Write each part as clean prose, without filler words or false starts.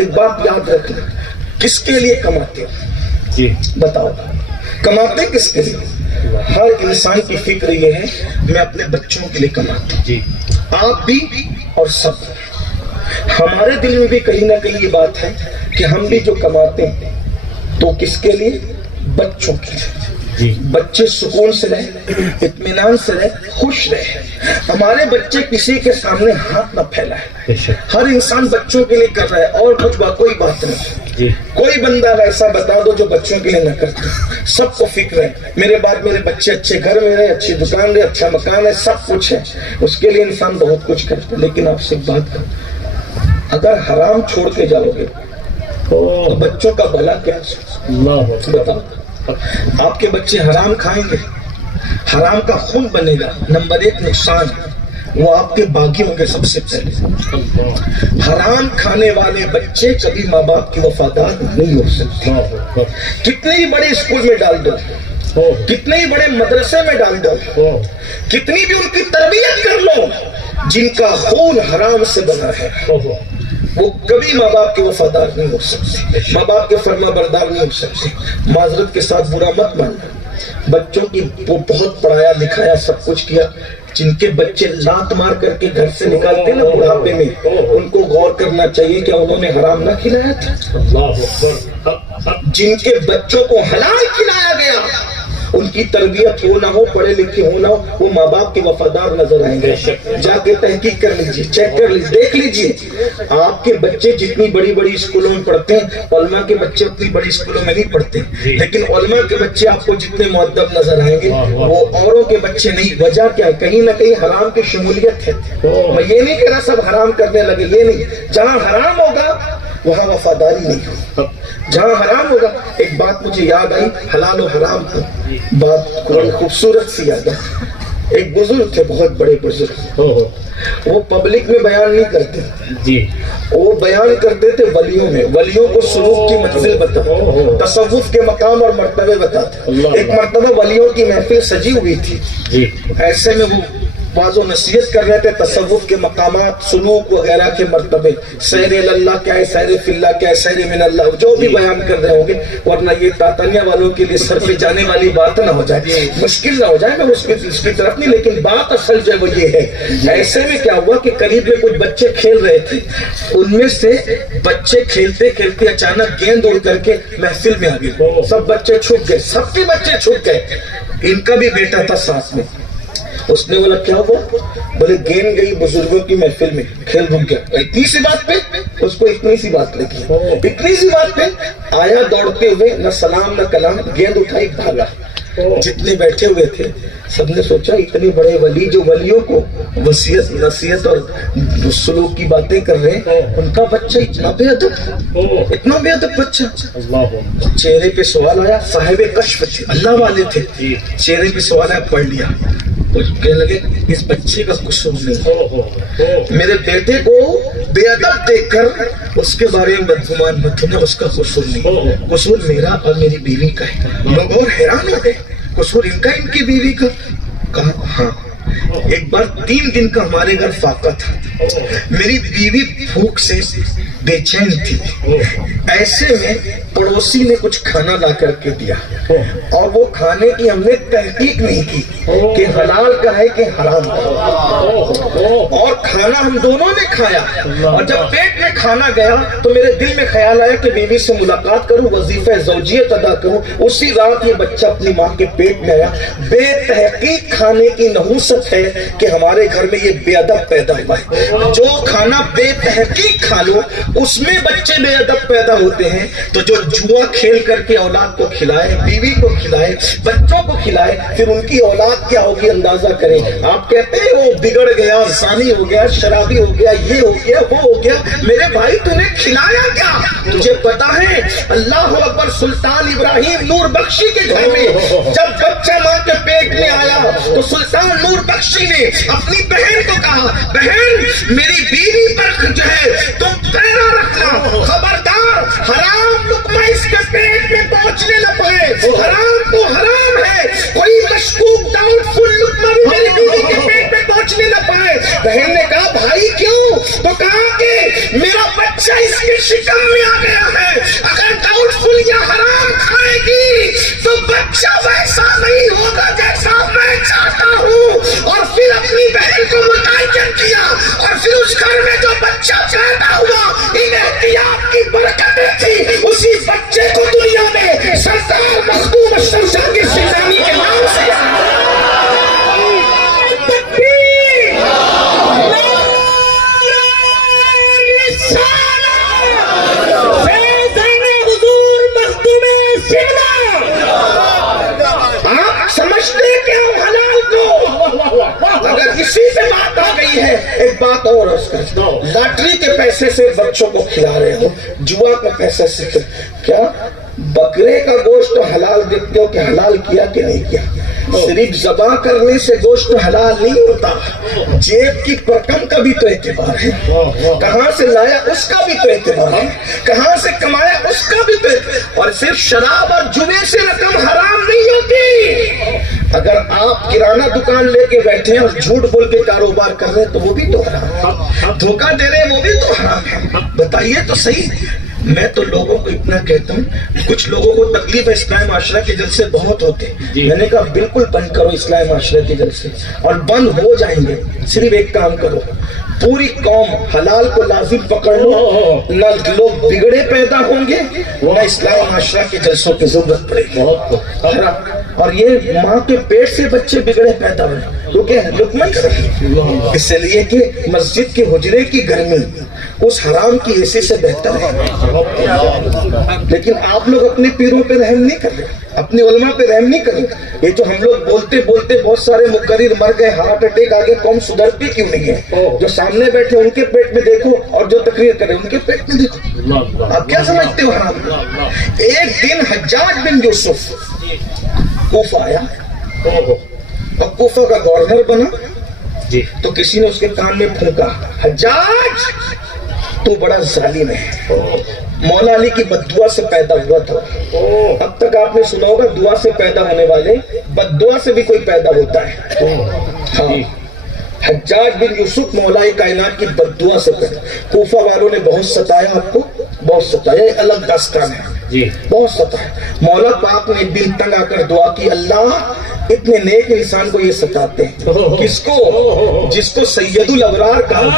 ایک بات یاد رکھنا، کس کے لیے کماتے ہو؟ جی بتاؤ، کماتے کس کے لیے؟ ہر انسان کی فکر یہ ہے میں اپنے بچوں کے لیے کماتا ہوں، جی آپ بھی اور سب۔ ہمارے دل میں بھی کہیں نہ کہیں یہ بات ہے کہ ہم بھی جو کماتے ہیں تو کس کے لیے؟ بچوں کے لیے، جی بچے سکون سے رہے، اطمینان سے رہے، خوش رہے، ہمارے بچے کسی کے سامنے ہاتھ نہ پھیلائے۔ ہر انسان بچوں کے لیے کر رہا ہے اور کچھ کوئی بات نہیں۔ جی کوئی بندہ ایسا بتا دو جو بچوں کے لیے نہ کرتا، سب کو فکر ہے میرے بعد میرے بچے اچھے گھر میں رہے، اچھی دکان رہے، اچھا مکان ہے، سب کچھ ہے، اس کے لیے انسان بہت کچھ کرتا ہے۔ لیکن آپ سے ایک بات کروں، اگر حرام چھوڑ کے جاؤ گے تو بچوں کا بھلا کیا؟ بتاؤ، آپ کے بچے حرام کھائیں گے، حرام کا خون بنے گا، نمبر ایک نقصان وہ آپ کے باغی ہوں گے۔ سب سے پہلے حرام کھانے والے بچے کبھی ماں باپ کی وفادار نہیں ہو سکتے۔ کتنے ہی بڑے اسکول میں ڈال دو، کتنے ہی بڑے مدرسے میں ڈال دو، کتنی بھی ان کی تربیت کر لو، جن کا خون حرام سے بنا ہے وہ کبھی ماں باپ کے وفادار نہیں ہو سکتے، ماں باپ کے فرما بردار نہیں ہو سکتے۔ معذرت کے ساتھ برا مت ماننا، بچوں کی وہ بہت پڑھایا لکھایا سب کچھ کیا، جن کے بچے لات مار کر کے گھر سے نکالتے نا بڑھاپے میں، ان کو غور کرنا چاہیے کہ انہوں نے حرام نہ کھلایا تھا۔ جن کے بچوں کو حلال کھلایا گیا، ان کی تربیت ہو نہ ہو، پڑھے لکھے ہو نہ ہو، وہ ماں باپ کے وفادار نظر آئیں گے۔ جا کے تحقیق کر لیجیے، چیک کر لیجیے، دیکھ لیجیے۔ آپ کے بچے جتنی بڑی بڑی اسکولوں میں پڑھتے ہیں، علماء کے بچے اتنی بڑی اسکولوں میں نہیں پڑھتے، لیکن علماء کے بچے آپ کو جتنے مؤدب نظر آئیں گے وہ اوروں کے بچے نہیں۔ وجہ کیا ہے؟ کہیں نہ کہیں حرام کی شمولیت ہے۔ میں یہ نہیں کہہ رہا سب حرام کرنے لگے، یہ نہیں، جہاں حرام ہوگا وہاں وفاداری نہیں ہوگی، جہاں حرام ہوگا۔ ایک بات مجھے یاد آئی، حلال و حرام کی بات قرآن خوبصورت سی یاد آئی۔ ایک بزرگ تھے، بہت بڑے بزرگ، وہ پبلک میں بیان نہیں کرتے جی وہ بیان کرتے تھے ولیوں میں، ولیوں کو سلوک کی منزل بتاتے، تصوف کے مقام اور مرتبے بتاتے۔ ایک مرتبہ ولیوں کی محفل سجی ہوئی تھی، جی ایسے میں وہ واض و نصیحت کر رہے تھے تصوف کے مقامات، سلوک وغیرہ کے مرتبے، سیر اللہ کیا ہے، سیر فی اللہ کیا ہے، سیر من اللہ، جو بھی بیان کر رہے ہوں گے، ورنہ یہ تاتانیہ والوں کے لیے سر پہ جانے والی بات نہ ہو جائے، مشکل نہ ہو جائے۔ میں اس کی طرف نہیں، لیکن بات اصل جو وہ یہ ہے۔ ایسے میں کیا ہوا کہ قریب میں کچھ بچے کھیل رہے تھے، ان میں سے بچے کھیلتے کھیلتے اچانک گیند اڑ کر کے محفل میں آ گئی، سب بچے چھپ گئے، سب کے بچے چھپ گئے، ان کا بھی بیٹا تھا ساتھ میں۔ اس نے بولا کیا ہوا؟ بولے گیند گئی بزرگوں کی محفل میں، کھیل رک گیا۔ اتنی سی بات پہ اس کو اتنی سی بات لگی، اتنی سی بات پہ آیا دوڑتے ہوئے، نہ سلام نہ کلام، گیند اٹھائی بھاگا۔ جتنے بیٹھے ہوئے تھے سب نے سوچا اتنے بڑے ولی جو ولیوں کو وصیت نصیحت اور سلوک کی باتیں کر رہے ہیں، ان کا بچہ اتنا بے ادب، اتنا بے ادب بچہ۔ چہرے پہ سوال آیا، صاحب کشف تھے، اللہ والے تھے، چہرے پہ سوال آیا، پڑھ لیا۔ کہنے لگے اس بچے کا قصور نہیں، میرے بیٹے کو بے ادب دیکھ کر اس کے بارے میں بدگمان مت ہونا، اس کا قصور نہیں، قصور میرا اور میری بیوی کا ہے۔ لوگ اور حیران ہو گئے، قصور ان کا ان کی بیوی کا؟ کہا ہاں۔ ایک بار 3 دن کا ہمارے گھر فاقہ تھا، میری بیوی بھوک سے بے چین تھی، ایسے میں پڑوسی نے کچھ کھانا لا کر کے دیا، اور وہ کھانے کی ہم نے تحقیق نہیں کی کہ حلال کا ہے کہ حرام کا، اور کھانا ہم دونوں نے کھایا، اور جب پیٹ میں کھانا گیا تو میرے دل میں خیال آیا کہ بیوی سے ملاقات کروں، وظیفہ زوجیت ادا کروں۔ اسی رات یہ بچہ اپنی ماں کے پیٹ میں آیا۔ بے تحقیق کھانے کی نحوست ہے کہ ہمارے گھر میں یہ بے ادب پیدا ہوا ہے۔ جو کھانا بے تحقیق کھا لو اس میں بچے بے ادب پیدا ہوتے ہیں، تو جو جوا کھیل کر کے اولاد کو کھلائے، بیوی کو کھلائے، بچوں کو کھلائے، پھر ان کی اولاد کیا ہوگی اندازہ کریں۔ آپ کہتے ہیں وہ بگڑ گیا، زانی ہو گیا، شرابی ہو گیا، یہ ہو گیا، وہ ہو گیا۔ میرے بھائی تو نے کھلایا کیا؟ تجھے پتا ہے اللہ اکبر، سلطان ابراہیم نور بخشی کے گھر میں جب بچہ ماں کے پیٹ میں آیا تو سلطان نور بخشی نے اپنی بہن کو کہا، بہن میری بیوی پر جو ہے تم پیرا رکھنا، خبردار حرام لقمہ اس کے پیٹ میں پہنچنے نہ پائے، حرام تو حرام ہے، کوئی مشکوک ڈاؤٹ فل لقمہ بھی میری بیوی کے پیٹ میں پہنچنے نہ پائے۔ بہن نے کہا بھائی کیوں؟ تو کہا کہ میرا بچہ اس کے شکار حرام میں آ گیا ہے. اگر ڈاؤٹ فل یا حرام کھائے گی تو بچہ ویسا نہیں ہوگا جیسا میں چاہتا ہوں. اور پھر اپنی بہن کو متعین کیا اور پھر اس گھر میں جو بچہ پیدا ہوا ان احتیاط کی برکتیں تھی. اسی بچے کو دنیا میں سردار مخدوم اشرف جہانگیر سیزانی کے نام سے اسی سے بات آ گئی ہے. ایک بات اور لاٹری کے پیسے سے بچوں کو کھلا رہے ہو, جوا کے پیسے سے کیا بکرے کا گوشت حلال دیکھتے ہو کہ حلال کیا کہ نہیں کیا. صرف ذبح کرنے سے گوشت حلال نہیں ہوتا, جیب کی رقم کا بھی تو اعتبار ہے, کہاں سے لایا اس کا بھی تو اعتبار ہے, کہاں سے کمایا اس کا بھی تو اعتبار. اور صرف شراب اور جوے سے رقم حرام نہیں ہوتی. اگر آپ کرانہ دکان لے کے بیٹھے اور جھوٹ بول کے کاروبار کر رہے ہیں تو وہ بھی تو حرام ہے, دھوکہ دے رہے ہیں وہ بھی تو حرام ہے. بتائیے تو صحیح. میں تو لوگوں کو اتنا کہتا ہوں, کچھ لوگوں کو تکلیف ہے اسلامی معاشرہ کے جلسے بہت ہوتے ہیں. میں نے کہا بالکل بند کرو اسلامی معاشرے کے جلسے, اور بند ہو جائیں گے. صرف ایک کام کرو, پوری قوم حلال کو لازم پکڑ لو, نہ لوگ بگڑے پیدا ہوں گے نہ اسلامی معاشرہ کے جلسوں کی ضرورت پڑے گی. اور یہ ماں کے پیٹ سے بچے بگڑے پیدا ہوئے کیونکہ لقمان کرے, اس لیے کہ مسجد کے حجرے کی گرمی اس حرام کی اے سی سے بہتر ہے. لیکن آپ لوگ اپنے پیروں پہ رحم نہیں کر رہے, اپنے علماء پہ رحم نہیں کریں. یہ جو ہم لوگ بولتے بولتے بہت سارے مقرر مر گئے, ہارٹ اٹیک آ گئے, قوم سدھرتی کیوں نہیں ہے؟ جو سامنے بیٹھے ان کے پیٹ میں دیکھو اور جو تقریر کرے ان کے پیٹ میں دیکھو. آپ کیا سمجھتے ہو حرام؟ ایک دن حجاج بن یوسف کوفہ آیا اور کوفہ کا گورنر بنا تو کسی نے اس کے کان میں پھونکا, حجاج تو بڑا ظالم ہے, مولا علی کی بددعا سے پیدا ہوا تھا. اب تک آپ نے سنا ہوگا دعا سے پیدا ہونے والے بددعا سے بھی کوئی پیدا ہوتا ہے. ہاں, حجاج بن یوسف مولا کائنات کی بددعا سے پیدا. کوفہ والوں نے بہت ستایا, آپ کو بہت ستایا, یہ الگ داستان ہے, بہت ستایا. مولا پاک نے دل تنگ آ کر دعا کی, اللہ اتنے نیک انسان کو یہ ستاتے ہیں. کس کو؟ جس کو سید الابرار کہا,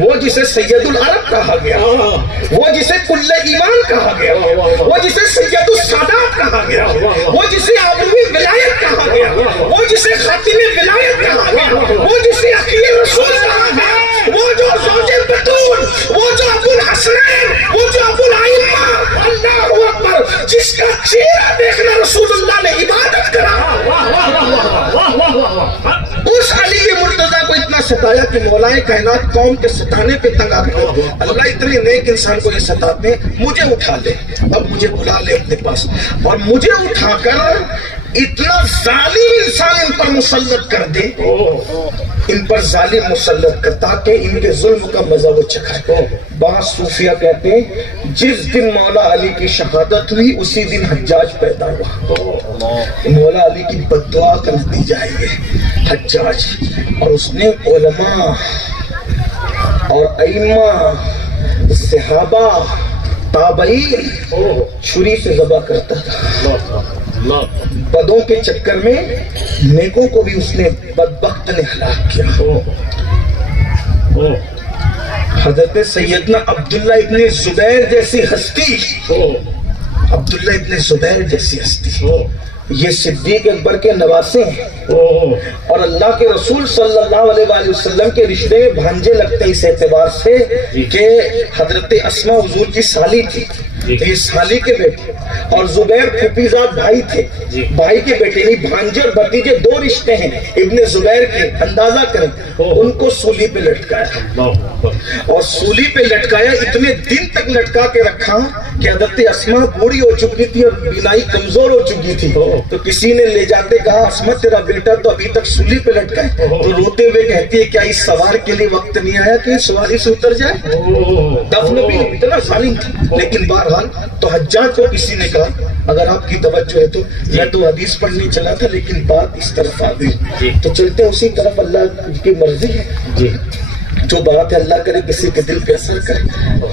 وہ جسے سید العرب کہا گیا, وہ جسے کل ایمان کہا گیا, وہ جسے سید السادات کہا گیا, وہ جسے آبروی ولایت کہا گیا, وہ جسے خاتم ولایت کہا گیا, وہ جسے عقیل رسول کہا گیا, وہ جو زوج بطول, وہ جو ابو الحسنین, وہ جو ابو الائمہ, اللہ اکبر, جس کا چہرہ دیکھنا رسول اللہ نے عبادت کرا. اس علی مرتضیٰ کو اتنا ستایا کہ مولا کائنات قوم کے ستانے پہ تنگ آ گیا. اللہ اتنے نیک انسان کو یہ ستاتے ہیں, مجھے اٹھا لے, اب مجھے بلا لے اپنے پاس, اور مجھے اٹھا کر اتنا ظالم انسان ان پر مسلط کر دے, ان پر ظالم مسلط کر, تاکہ ان کے ظلم کا مزہ وہ چکھائے. بعض صوفیہ کہتے ہیں جس دن مولا علی کی شہادت ہوئی اسی دن حجاج پیدا ہوا. مولا علی کی بددعا کا نتیجہ ہے یہ حجاج. اور اس نے علماء اور ائمہ, صحابہ, تابعین چھری سے ذبح کرتا تھا. بدوں کے چکر میں نیکوں کو بھی اس نے بدبخت نے ہلاک کیا. حضرت سیدنا عبداللہ ابن زبیر جیسی ہستی, عبداللہ ابن زبیر جیسی ہستی, یہ صدیق اکبر کے نواسے ہیں, اور اللہ کے رسول صلی اللہ علیہ وآلہ وسلم کے رشتے میں بھانجے لگتے اس اعتبار سے کہ حضرت اسماء حضور کی سالی تھی, یہ سالی کے بیٹے, اور زبیر پھوپھیزاد بھائی تھے, بھائی کے بیٹے نہیں, بھانجے اور بھتیجے دو رشتے ہیں ابن زبیر کے. اندازہ کریں, ان کو سولی پہ لٹکایا, اور سولی پہ لٹکایا اتنے دن تک لٹکا کے رکھا کہ حضرت اسماء بوڑھی ہو چکی تھی اور بینائی کمزور ہو چکی تھی. تو کسی نے لے جاتے کہا اسماء تیرا بیٹا تو ابھی تک سولی پہ لٹکا ہے, تو روتے ہوئے کہتی ہے کیا اس سوار کے لیے وقت نہیں آیا کہ سواری سے اتر جائے؟ دفن بھی اتنا ظالم تھا. لیکن بہرحال تو حجاج کو کسی نے کہا, اگر آپ کی توجہ ہے تو, میں تو حدیث پڑھنے چلا تھا لیکن بات اس طرف آ گئی, تو چلتے اسی طرف, اللہ کی مرضی ہے. جو بات ہے اللہ کرے کسی کے دل پہ اثر کرے.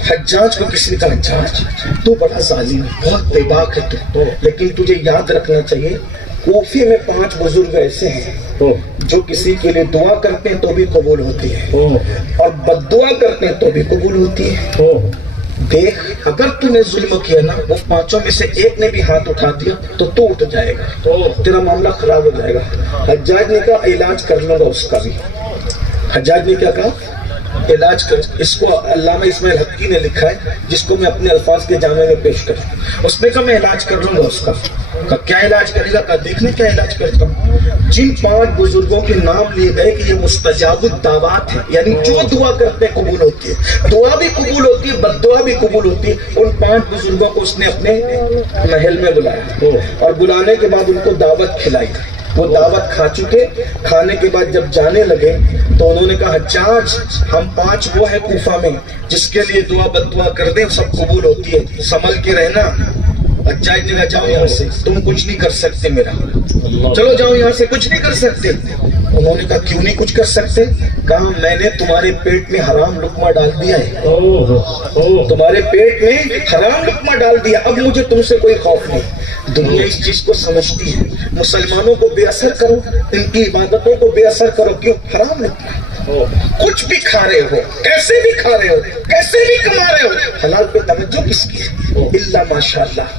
حجاج کو کسی نے کہا حجاج تو بڑا ظالم ہے, بہت بے باک ہے تو, لیکن تجھے یاد رکھنا چاہیے کوفے میں 5 بزرگ ایسے ہیں جو کسی کے لیے دعا کرتے ہیں تو بھی قبول ہوتی ہے اور بد دعا کرتے ہیں تو بھی قبول ہوتی ہے. دیکھ اگر تو نے ظلم کیا نا, وہ 5 میں سے ایک نے بھی ہاتھ اٹھا دیا تو اٹھ جائے گا, تیرا معاملہ خراب ہو جائے گا. حجاج نے کہا علاج کر لوں گا اس کا بھی. حجاج نے کیا کہا علاج کر. اس کو علامہ اسماعیل حقی نے لکھا ہے جس کو میں اپنے الفاظ کے جامع میں پیش کروں. اس نے کہا میں علاج کر لوں گا اس کا. کہا کیا علاج کرے گا؟ کہا دیکھنے کیا علاج کرتا ہوں. جن 5 بزرگوں کے نام لیے گئے کہ یہ مستجاب الدعوات ہے, یعنی جو دعا کرتے ہیں قبول ہوتی ہے, دعا بھی قبول ہوتی ہے بد دعا بھی قبول ہوتی ہے, ان 5 بزرگوں کو اس نے اپنے محل میں بلایا اور بلانے کے بعد ان کو دعوت کھلائی. وہ دعوت کھا چکے, کھانے کے بعد جب جانے لگے تو انہوں نے کہا حجاج ہم 5 وہ ہیں کوفہ میں جس کے لیے دعا بد دعا کر دیں سب قبول ہوتی ہے, سنبھل کے رہنا. حجاج نے کہا جاؤ یہاں سے, تم کچھ نہیں کر سکتے میرا, چلو جاؤ یہاں سے, کچھ نہیں کر سکتے. انہوں نے کہا کیوں نہیں کچھ کر سکتے؟ کہا میں نے تمہارے پیٹ میں حرام لقمہ ڈال دیا ہے, تمہارے پیٹ میں حرام لقمہ ڈال دیا, اب مجھے تم سے کوئی خوف نہیں. دنیا اس چیز کو سمجھتی ہے, مسلمانوں کو بے اثر کرو, ان کی عبادتوں کو بے اثر کرو. کیوں؟ حرام لقمہ, کچھ بھی کھا رہے ہو, کیسے بھی کھا رہے ہو, کیسے بھی کما رہے ہو, حلال پہ توجہ کس کی ہے؟ اللہ ماشاء اللہ.